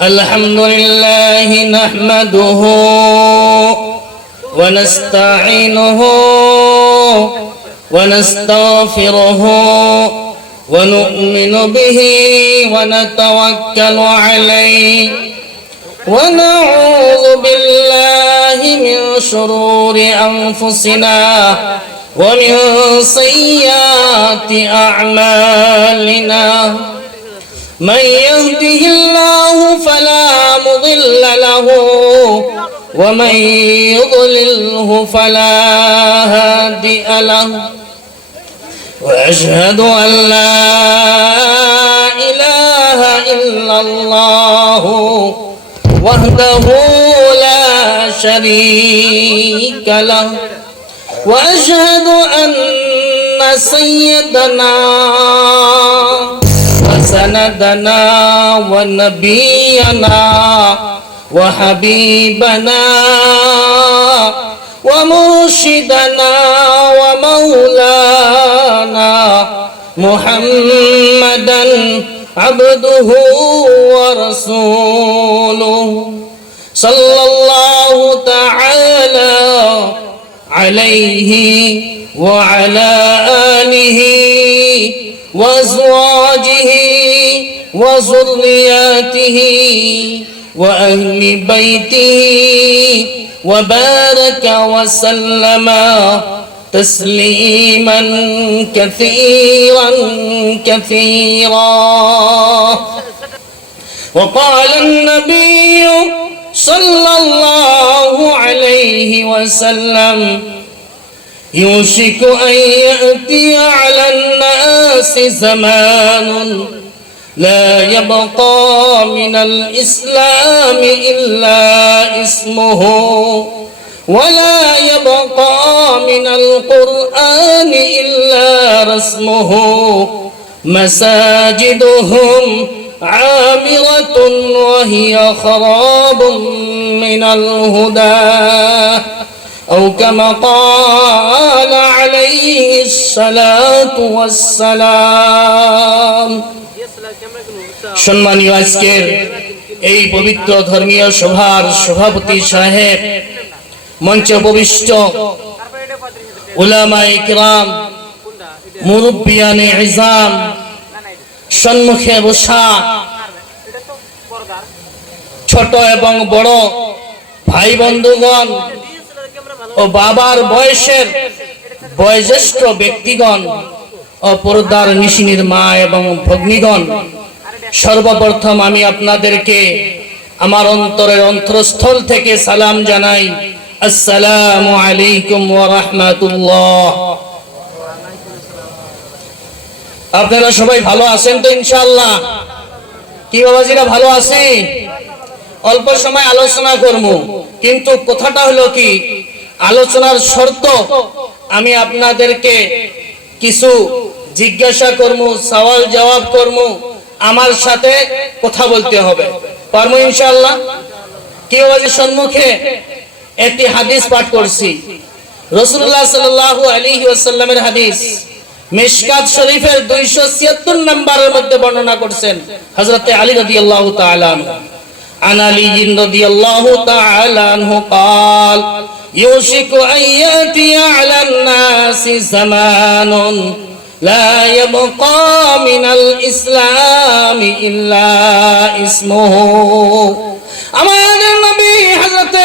الحمد لله نحمده ونستعينه ونستغفره ونؤمن به ونتوكل عليه ونعوذ بالله من شرور أنفسنا ومن سيئات أعمالنا من يهده الله فلا مضل له ومن يضلله فلا هادي له وأشهد أن لا إله إلا الله وحده لا شريك له وأشهد أن سيدنا وسندنا ونبينا وحبيبنا ومرشدنا ومولانا محمدا عبده ورسوله صلى الله تعالى عليه وعلى آله وأزواجه وذرياته وأهل بيته وبارك وسلم تسليما كثيرا كثيرا. وقال النبي صلى الله عليه وسلم يوشك أن يأتي على الناس زمان لا يبقى من الإسلام إلا اسمه ولا يبقى من القرآن إلا رسمه مساجدهم عامرة وهي خراب من الهدى أو كما قال عليه الصلاة والسلام. সম্মানীয় আজকের এই পবিত্র ধর্মীয় সভার সভাপতি সাহেব, মঞ্চে উপবিষ্ট উলামায়ে কিরাম, মুরব্বিয়ানে ইজাম, সম্মুখে বসা ছোট এবং বড় ভাই বন্ধুগণ ও বাবার বয়সের বয়োজ্যেষ্ঠ ব্যক্তিগণ ও পর্দার নিশিনীর মা এবং ভগ্নীগণ, সর্বপ্রথম আমি আপনাদেরকে আমার অন্তরের অন্তরস্থল থেকে সালাম জানাই। আসসালামু আলাইকুম ওয়া রাহমাতুল্লাহ। আপনারা সবাই ভালো আছেন তো ইনশাআল্লাহ? কি বাবাজিরা ভালো আছে? অল্প সময় আলোচনা করব, কিন্তু কথাটা হলো কি, আলোচনার শর্ত আমি আপনাদেরকে কিছু জিজ্ঞাসা করব, সওয়াল জবাব করব, আমার সাথে কথা বলতে হবে। পারবো ইনশাআল্লাহ? কেউ আজ সম্মুখে একটি হাদিস পাঠ করছি, রাসূলুল্লাহ সাল্লাল্লাহু আলাইহি ওয়াসাল্লামের হাদিস, মিশকাত শরীফের 276 নম্বরের মধ্যে বর্ণনা করছেন হযরত আলী রাদিয়াল্লাহু তাআলা আনহু। عن علي رضي الله تعالى عنه قال يوشك أن يأتي على الناس زمان لا يبقى من الإسلام إلا اسمه. আমাদের নবী হযরত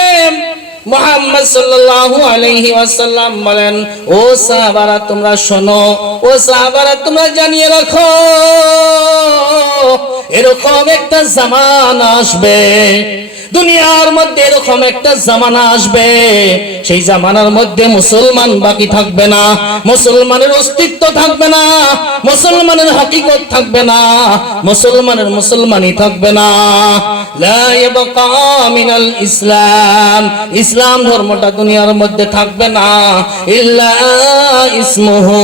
মুহাম্মদ সাল্লাল্লাহু আলাইহি ওয়াসাল্লাম বলেন, ও সাহাবারা তোমরা শোনো, ও সাহাবারা তোমরা জানিয়ে রাখো, এরকম একটা জামানা আসবে, দুনিয়ার মধ্যে এরকম একটা জামানা আসবে, সেই জামানার মধ্যে মুসলমান বাকি থাকবে না, মুসলমানের অস্তিত্ব থাকবে না, মুসলমানের হাকিকত থাকবে না, মুসলমানের মুসলমানই থাকবে না। লা ইয়াবকা মিনাল ইসলাম, ইসলাম ধর্মটা দুনিয়ার মধ্যে থাকবে না, ইল্লা ইসমুহু,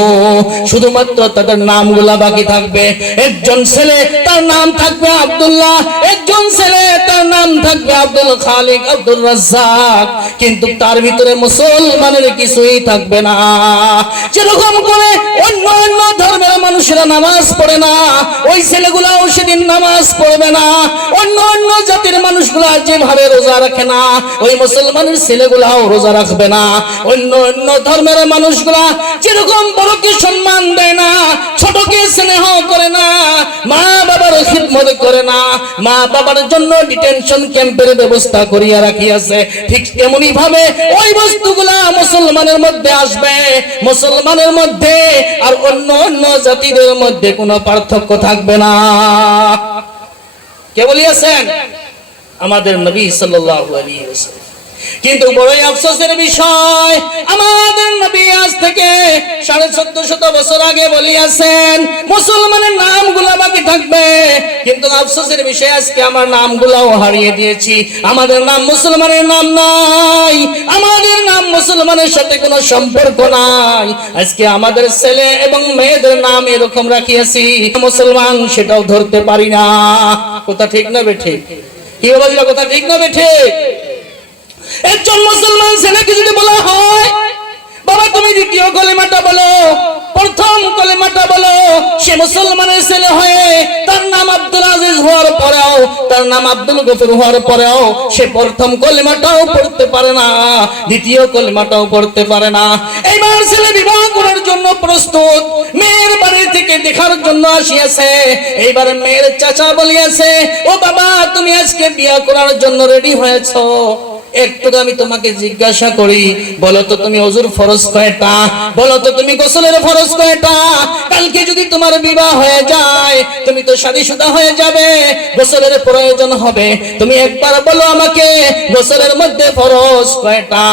শুধুমাত্র তাদের নামগুলা বাকি থাকবে। একজন ছেলে তার নাম থাকবে আব্দুল্লাহ, একজন ছেলে তার নাম থাকবে আব্দুল খালিক, আব্দুল রাজ্জাক, কিন্তু তার ভিতরে মুসলমানের কিছুই থাকবে না। যেরকম করে অন্য অন্য ধর্মের মানুষেরা নামাজ পড়ে না, ওই ছেলেগুলাও সেদিন নামাজ পড়বে না। অন্য অন্য জাতির মানুষগুলা যেভাবে রোজা রাখে না, ওই মুসলমানের ছেলেগুলাও রোজা রাখবে না। অন্য অন্য ধর্মের মানুষগুলা যেরকম বড়কে সম্মান দেয় না, ছোটকে স্নেহ করে না, মা বাবার খিদমত করে না, মা বাবার জন্য ডিটেনশন ক্যাম্পের ব্যবস্থা করিয়া রাখিয়াছে, ঠিক তেমনি ভাবে ওই বস্তুগুলা মুসলমানের মধ্যে আসবে। মুসলমানের মধ্যে আর অন্য অন্য জাতিদের মধ্যে কোনো পার্থক্য থাকবে না। কে বলিয়াছেন? আমাদের নবী সাল্লাল্লাহু আলাইহি ওয়াসাল্লাম। কিন্তু বড়ই আফসোসের বিষয়, আমাদের নবী আজ থেকে 1450 বছর আগে বলিয়াছেন মুসলমানের নামগুলা বাকি থাকবে, কিন্তু আফসোসের বিষয় আজকে আমার নামগুলাও হারিয়ে দিয়েছি। আমাদের নাম মুসলমানের নাম নাই, আমাদের নাম মুসলমানের সাথে কোনো সম্পর্ক নাই। আজকে আমাদের ছেলে এবং মেয়েদের নাম এরকম রাখিয়াছি, মুসলমান সেটাও ধরতে পারি না। কথা ঠিক না বেঠিক? কি বাবাজিরা, কথা ঠিক না বেঠিক? একজন মুসলমান ছেলেকে যদি বলা হয়, বাবা তুমি দ্বিতীয় কলেমাটা বলো, প্রথম কলেমাটা বলো, সে মুসলমানের ছেলে হয়ে তার নাম আব্দুল আজিজ হওয়ার পরেও, তার নাম আব্দুল গফুর হওয়ার পরেও সে প্রথম কলেমাটাও পড়তে পারে না, দ্বিতীয় কলেমাটাও পড়তে পারে না। এইবার ছেলে বিবাহ করার জন্য প্রস্তুত, মেয়ের বাড়ি থেকে দেখার জন্য আসিয়াছে। এইবার মেয়ের চাচা বলিয়াছে, ও বাবা তুমি আজকে বিয়ে করার জন্য রেডি হয়েছো? একটু আমি তোমাকে জিজ্ঞাসা করি, বলো তো তুমি ওযুর ফরজ কয়টা? বলো তো তুমি গোসলের ফরজ কয়টা? কালকে যদি তোমার বিবাহ হয়ে যায়, তুমি তো শাদীশুদা হয়ে যাবে, গোসলের প্রয়োজন হবে। তুমি একবার বলো আমাকে গোসলের মধ্যে ফরজ কয়টা?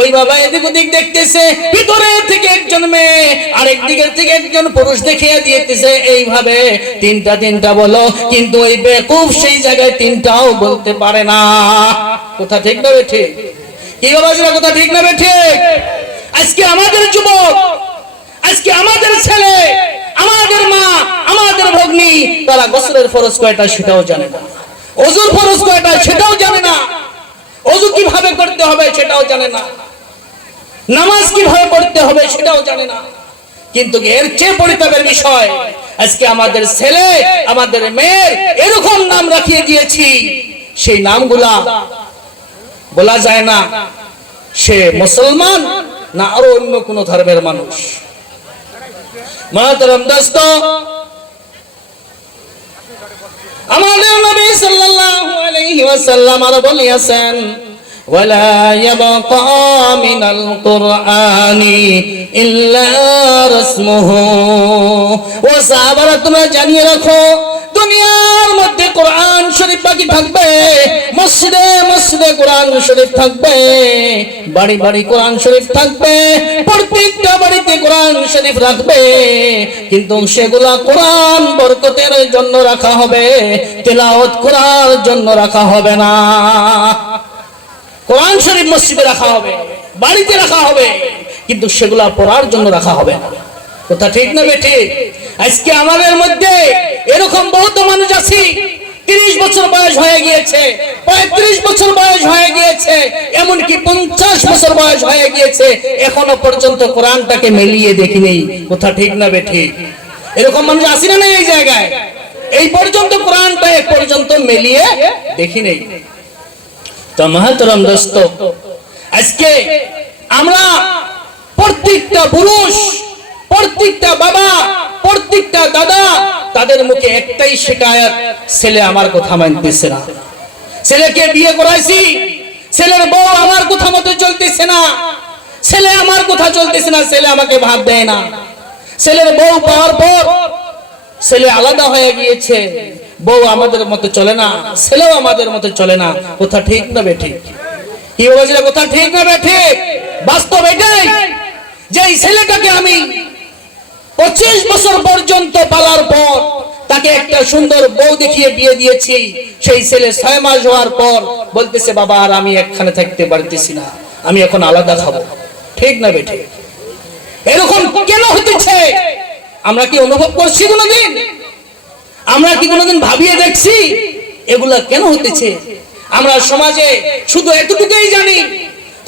ওই বাবা এদিক ওদিক দেখতেছে, ভিতরে থেকে একজন মেয়ে আরেক দিকের থেকে একজন পুরুষ দেখিয়ে দিতেছে, এইভাবে তিনটা বলো, কিন্তু ওই বেকুব সেই জায়গায় তিনটাও বলতে পারে না। কথা ঠিক না বেঠিক? কি বাবাজিরা, কথা ঠিক না বেঠিক? আজকে আমাদের যুবক, আজকে আমাদের ছেলে, আমাদের মা, আমাদের ভগ্নী, তারা গোসলের ফরজ কয়টা সেটাও জানে না, ওযুর ফরজ কয়টা সেটাও জানে না, ওযু কিভাবে করতে হবে সেটাও জানে না, নামাজ কিভাবে পড়তে হবে সেটাও জানে না। কিন্তু এর চেয়ে পরিতাপের বিষয়, আজকে আমাদের ছেলে, আমাদের মেয়ের এরকম নাম রাখিয়ে দিয়েছি, সেই নামগুলা বলা যায় না সে মুসলমান না আরো অন্য কোন ধর্মের মানুষ। মাহতারাম দোস্ত, আমাদের নবী সাল্লাল্লাহু আলাইহি ওয়াসাল্লাম আর বলিয়াছেন, ওয়ালা ইয়াবকা মিনাল কুরআনি ইল্লা রাসমুহু। ও সাহাবারা তোমরা জানিয়ে রাখো, দুনিয়ার মধ্যে কোরআন শরীফ বাকি থাকবে, মসজিদে মসজিদে কোরআন শরীফ থাকবে, বাড়ি বাড়ি কোরআন শরীফ থাকবে, প্রত্যেকটা বাড়িতে কোরআন শরীফ রাখবে, কিন্তু সেগুলা কোরআন বরকতের জন্য রাখা হবে, তেলাওয়াত করার জন্য রাখা হবে না। কোরআন শরীফ মসজিদে রাখা হবে, বাড়িতে রাখা হবে, কিন্তু সেগুলা পড়ার জন্য রাখা হবে না। কথা ঠিক না বেঠিক? আজকে আমাদের মধ্যে এরকম বহুত মানুষ আছে, 30 বছর বয়স হয়ে গিয়েছে, 35 বছর বয়স হয়ে গিয়েছে, এমনকি 50 বছর বয়স হয়ে গিয়েছে, এখনো পর্যন্ত কোরআনটাকে মিলিয়ে দেখিনি। কথা ঠিক না বেঠিক? এরকম মানুষ আছে না এই জায়গায়? এই পর্যন্ত কোরআনটা এক পর্যন্ত মিলিয়ে দেখিনি। তো মাহতারাম দোস্ত, আজকে আমরা প্রত্যেকটা পুরুষ, প্রত্যেকটা বাবা, প্রত্যেকটা দাদা, তাদের মুখে একটাই শিকায়ত, ছেলে আমার কথা মানতেছে না। ছেলেকে বিয়ে করাইছি, ছেলের বউ আমার কথা মতো চলতেছে না, ছেলে আমার কথা চলতেছে না, ছেলে আমাকে ভাত দেয় না। ছেলের বউ পাওয়ার পর ছেলে আলাদা হয়ে গিয়েছে, বউ আমাদের মতো চলে না, ছেলেও আমাদের মতো চলে না। কথা ঠিক না বেঠিক? কি বলছিল? কথা ঠিক না বেঠিক? বাস্তব এটাই যে এই ছেলেটাকে আমি 25 বছর পর্যন্ত পালার পর তাকে একটা সুন্দর বউ দেখিয়ে বিয়ে দিয়েছি, সেই ছেলে 6 মাস হওয়ার পর বলতেছে, বাবা আর আমি একখানে থাকতে পারতেছি না, আমি এখন আলাদা খাবো। ঠিক না বেঠিক? এরকম কেন হতেছে? আমরা কি অনুভব করছি কোনোদিন? আমরা কি কোনোদিন ভাবিয়ে দেখছি এগুলা কেন হতেছে? আমরা সমাজে শুধু এতটুকুই জানি,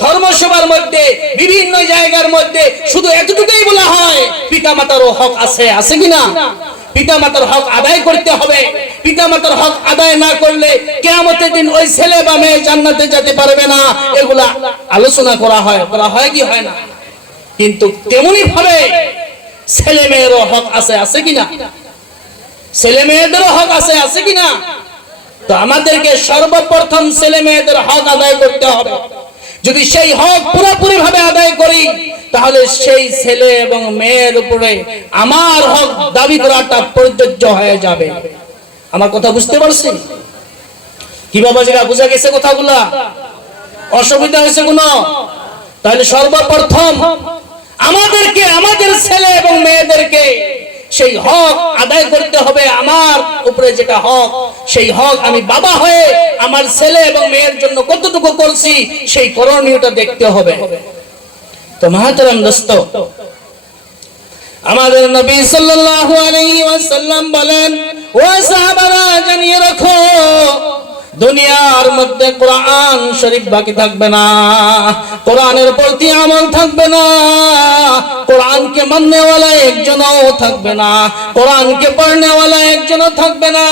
ধর্মসভার মধ্যে, বিভিন্ন জায়গার মধ্যে শুধু এতটুকুই বলা হয়, পিতা মাতারও হক আছে, আছে কিনা? পিতামাতার হক আদায় করতে হবে। পিতামাতার হক আদায় না করলে কিয়ামতের দিন ওই ছেলে বা মেয়ে জান্নাতে যেতে পারবে না। এগুলা আলোচনা করা হয় কি হয় না? কিন্তু তেমনি ভাবে ছেলে মেয়েরও হক আছে কিনা? ছেলে মেয়েদেরও হক আছে কিনা? তো আমাদেরকে সর্বপ্রথম ছেলে মেয়েদের হক আদায় করতে হবে। যদি সেই হক পুরোপুরি ভাবে আদায় করি, তাহলে সেই ছেলে এবং মেয়ের উপরে আমার হক দাবি করাটা প্রযোজ্য হয়ে যাবে। আমার কথা বুঝতে পারছেন কি বাবাজিরা? বুঝা গেছে কথাগুলা? অসুবিধা হয়েছে কোনো? তাহলে সর্বপ্রথম আমাদেরকে আমাদের ছেলে এবং মেয়েদেরকে সেই হক আদায় করতে হবে। আমার উপরে যেটা হক, সেই হক আমি বাবা হয়ে আমার ছেলে এবং মেয়ের জন্য কতটুকু করছি, সেই করণীয়টা দেখতে হবে। তো মাহতারাম দোস্ত, আমাদের নবী সাল্লাল্লাহু আলাইহি ওয়াসাল্লাম বলেন, ও সাহাবারা জানিয়ে রাখো, দুনিয়ার মধ্যে কোরআন শরীফ বাকি থাকবে না, কোরআনের প্রতি আমল থাকবে না, কোরআনকে মাননেওয়ালা একজনও থাকবে না, কোরআনকে পড়নেওয়ালা একজনও থাকবে না।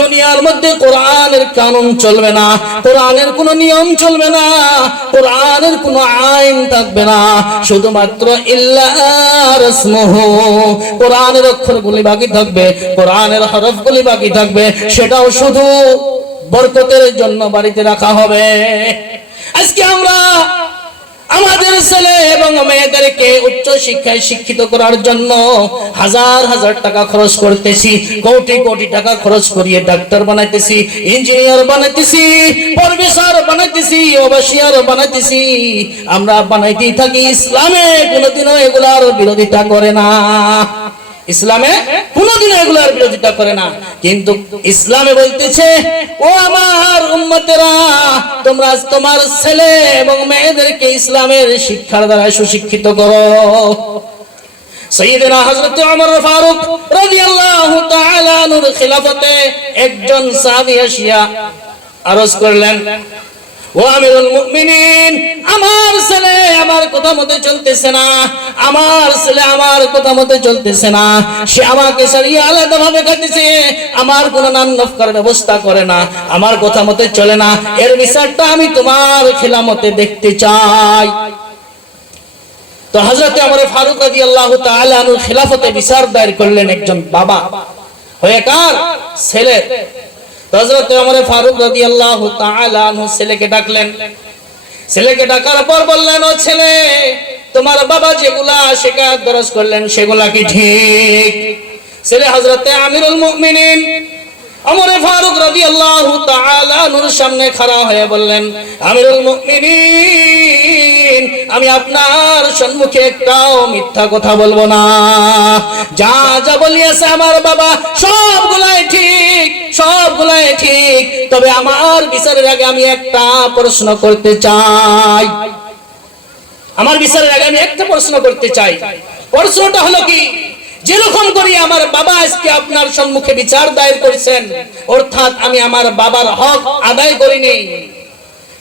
দুনিয়ার মধ্যে কোরআনের কানুন চলবে না, কোরআনের কোনো নিয়ম চলবে না, কোরআনের কোনো আইন থাকবে না। শুধুমাত্র ইল্লা রাসমুহু, কোরআনের অক্ষরগুলি বাকি থাকবে, কোরআনের হরফগুলি বাকি থাকবে, সেটাও শুধু বরকতের জন্য বাড়িতে রাখা হবে। আজকে আমরা আমাদের ছেলে এবং মেয়েদেরকে উচ্চ শিক্ষায় শিক্ষিত করার জন্য হাজার হাজার টাকা খরচ করতেছি, কোটি কোটি টাকা খরচ করিয়ে ডাক্তার বানাইতেছি, ইঞ্জিনিয়ার বানাইতেছি, প্রফেসর বানাইতেছি, ওভাসিয়ার বানাইতেছি। আমরা বানাইতেই থাকি। ইসলামে কোনোদিনও এগুলার বিরোধিতা করে না, ইসলামে কোনোদিন এগুলার বিরোধিতা করে না। কিন্তু ইসলামে বলতেছে, ও আমার উম্মতেরা, তোমরা তোমার ছেলে এবং মেয়েদেরকে ইসলামের শিক্ষার দ্বারা সুশিক্ষিত করো। সাইয়েদনা হযরত ওমর ফারুক রাদিয়াল্লাহু তাআলা আনহুর খিলাফতে একজন সাহাবী আসিয়া আরজ করলেন, ও আমিরুল মুমিনিন, আমার ছেলে আমার কথা মতো চলতেছে না, আমার ছেলে আমার কথা মতো চলতেছে না, সে আমাকে সারিয়ে আলাদা ভাবে খাইতেছে, আমার কোনো নান্নফ করার ব্যবস্থা করে না, আমার কথা মতো চলে না, এর বিচারটা আমি তোমার খিলামতে দেখতে চাই। তো হযরত ওমর ফারুক রাদিয়াল্লাহু তাআলা আনহুর খিলাফতে বিচার দায়ের করলেন একজন বাবা হয়ে, কার? ছেলে। হযরত ওমর ফারুক রাদিয়াল্লাহু তাআলা আনহু ছেলেকে ডাকলেন। ছেলেকে ডাকার পর বললেন, ও ছেলে, তোমার বাবা যেগুলা শিকায়ত দরজ করলেন সেগুলা কি ঠিক? ছেলে হযরত আমিরুল মুমিনিন ওমর ফারুক রাদিয়াল্লাহু তাআলা আনহুর সামনে খাড়া হয়ে বললেন, আমিরুল মুমিনিন, আমি আপনার সম্মুখে একটাও মিথ্যা কথা বলবো না। যা যা বলিয়েছে আমার বাবা সবগুলাই ঠিক, সবগুলাই ঠিক। তবে আমার বিচারের আগে আমি একটা প্রশ্ন করতে চাই। আমার বিচারের আগে আমি একটা প্রশ্ন করতে চাই। প্রশ্নটা হলো কি, যেরকম করি আমার বাবা আজকে আপনার সম্মুখে বিচার দায়ের করেছেন, অর্থাৎ আমি আমার বাবার হক আদায় করিনি,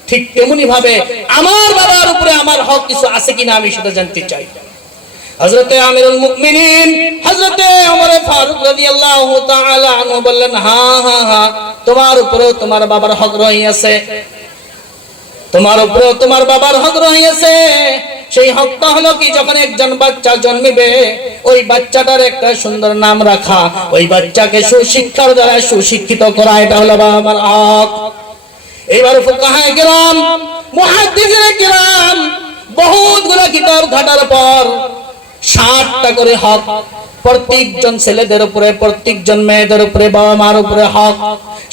ঠিক তেমনি ভাবে আমার বাবার উপরে আমার হক কিছু আছে কিনা আমি সেটা জানতে চাই। হযরতে আমিরুল মুমিনিন হযরতে ওমর ফারুক রাদিয়াল্লাহু তাআলা আনহু বললেন, হ্যাঁ হ্যাঁ হ্যাঁ, তোমার উপরেও তোমার বাবার হক রহিয়াছে, তোমার উপরেও তোমার বাবার হক রহিয়াছে। সেই হকটা হলো কি, যখন একজন বাচ্চা জন্মিবে, ওই বাচ্চাটার একটা সুন্দর নাম রাখা, ওই বাচ্চাকে সুশিক্ষার দ্বারা সুশিক্ষিত করা, এটা হলো বাবার হক। এইবার ফুকাহায়ে কিরাম, মুহাদ্দিসিনে কিরাম বহুতগুলো কিতাব ঘাটার পর 60টা করে হক প্রত্যেকজন ছেলেদের উপরে, প্রত্যেকজন মেয়েদের উপরে, বাবা মার উপরে হক।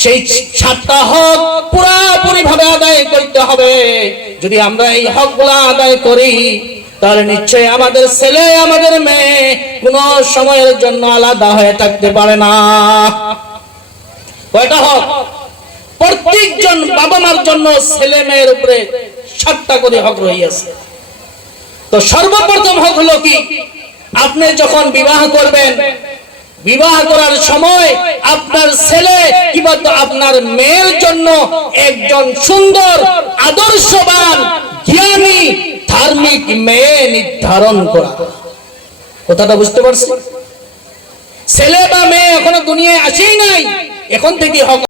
সেই 7টা হক পুরোপুরি ভাবে আদায় করতে হবে। যদি আমরা এই হকগুলো আদায় করি, তাহলে নিশ্চয়ই আমাদের ছেলে আমাদের মেয়ে কোনো সময়ের জন্য আলাদা হয়ে থাকতে পারে না। কয়টা হক? প্রত্যেকজন বাবা মার জন্য ছেলে মেয়ের উপরে 7টা করে হক রয়েছে। তো সর্বপ্রথম হক হলো কি, আপনি যখন বিবাহ করবেন, বিবাহ করার সময় আপনার ছেলে কিংবা আপনার মেয়ের জন্য একজন সুন্দর, আদর্শবান, জ্ঞানী, ধার্মিক মেয়ে নির্ধারণ করা। কথাটা বুঝতে পারছেন? ছেলে বা মেয়ে এখনো দুনিয়ায় আসেই নাই, এখন থেকে হক